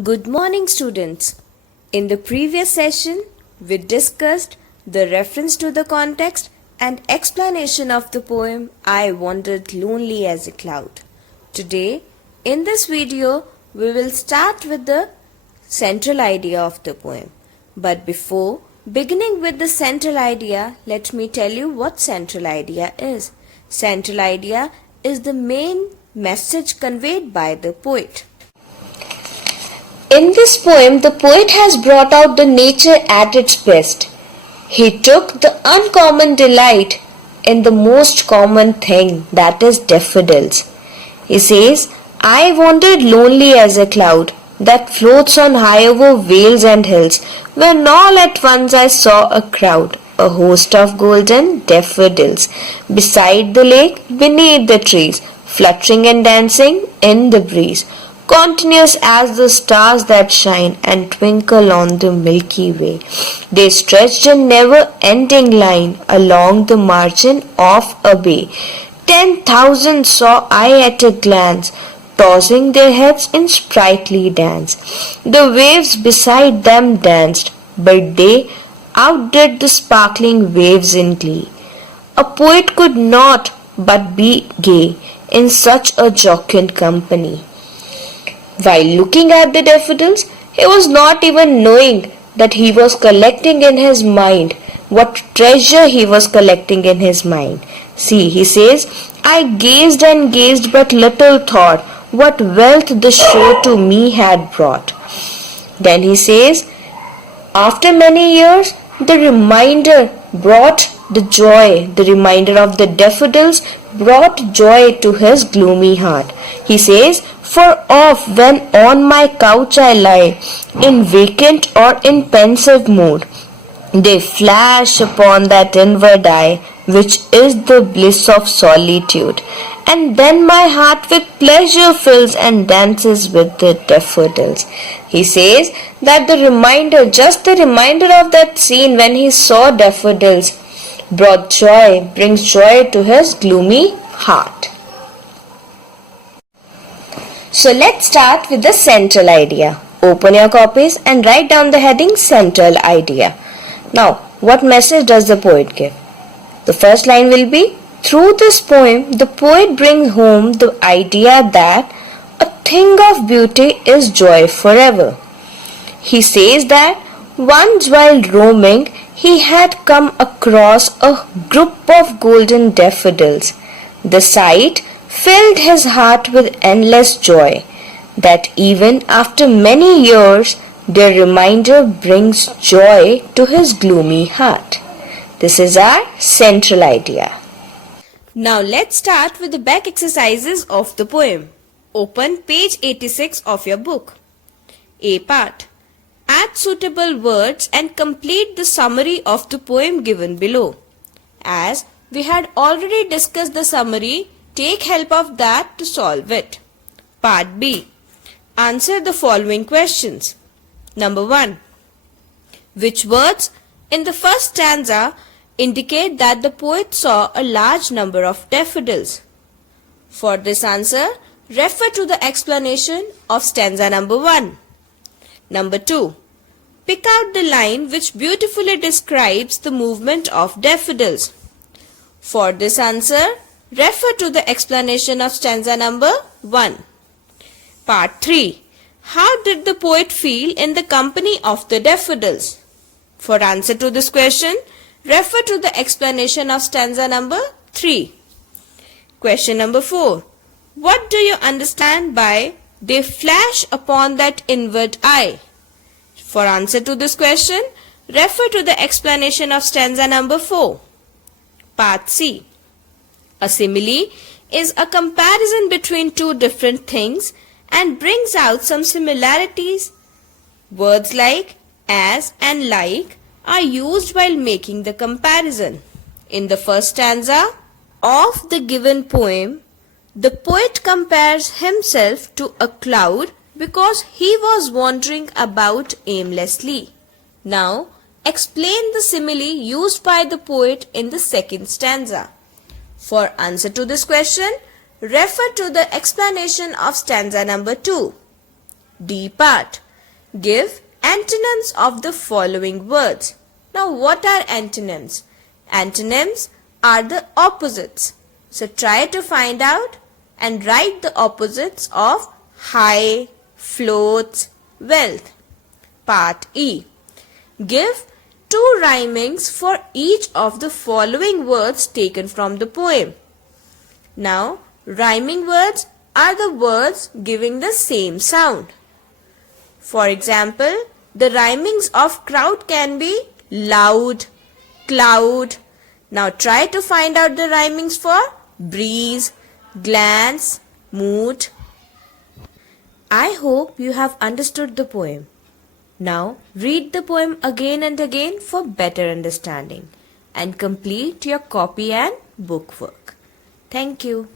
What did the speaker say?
Good morning, students. In the previous session, we discussed the reference to the context and explanation of the poem I Wandered Lonely as a Cloud. Today, in this video, we will start with the central idea of the poem. But before beginning with the central idea, let me tell you what central idea is. Central idea is the main message conveyed by the poet. In this poem, the poet has brought out the nature at its best. He took the uncommon delight in the most common thing, that is daffodils. He says, I wandered lonely as a cloud that floats on high over vales and hills, when all at once I saw a crowd, a host of golden daffodils, beside the lake, beneath the trees, fluttering and dancing in the breeze, continuous as the stars that shine and twinkle on the Milky Way. They stretched a never-ending line along the margin of a bay. 10,000 saw I at a glance, tossing their heads in sprightly dance. The waves beside them danced, but they outdid the sparkling waves in glee. A poet could not but be gay in such a jocund company. While looking at the daffodils, he was not even knowing that he was collecting in his mind what treasure he was collecting in his mind. See, he says, I gazed and gazed, but little thought what wealth the show to me had brought. Then he says, after many years, the reminder brought the joy. The reminder of the daffodils brought joy to his gloomy heart. He says, for oft when on my couch I lie, in vacant or in pensive mood, they flash upon that inward eye, which is the bliss of solitude. And then my heart with pleasure fills and dances with the daffodils. He says that the reminder, just the reminder of that scene when he saw daffodils, brings joy to his gloomy heart. So let's start with the central idea. Open your copies and write down the heading Central Idea. Now, what message does the poet give? The first line will be, through this poem, the poet brings home the idea that a thing of beauty is joy forever. He says that once while roaming, he had come across a group of golden daffodils. The sight filled his heart with endless joy, that even after many years, their reminder brings joy to his gloomy heart. This is our central idea. Now let's start with the back exercises of the poem. Open page 86 of your book. A part. Add suitable words and complete the summary of the poem given below. As we had already discussed the summary, take help of that to solve it. Part B. Answer the following questions. Number 1. Which words in the first stanza indicate that the poet saw a large number of daffodils? For this answer, refer to the explanation of stanza number 1. Number 2. Pick out the line which beautifully describes the movement of daffodils. For this answer, refer to the explanation of stanza number 1. Part 3. How did the poet feel in the company of the daffodils? For answer to this question, refer to the explanation of stanza number 3. Question number 4. What do you understand by they flash upon that inward eye? For answer to this question, refer to the explanation of stanza number 4. Part C. A simile is a comparison between two different things and brings out some similarities. Words like as and like are used while making the comparison. In the first stanza of the given poem, the poet compares himself to a cloud because he was wandering about aimlessly. Now, explain the simile used by the poet in the second stanza. For answer to this question, refer to the explanation of stanza number 2. D part. Give antonyms of the following words. Now, what are antonyms? Antonyms are the opposites. So, try to find out and write the opposites of high, floats, wealth. Part E. Give 2 rhymings for each of the following words taken from the poem. Now, rhyming words are the words giving the same sound. For example, the rhymings of crowd can be loud, cloud. Now try to find out the rhymings for breeze, glance, mood. I hope you have understood the poem. Now read the poem again and again for better understanding and complete your copy and book work. Thank you.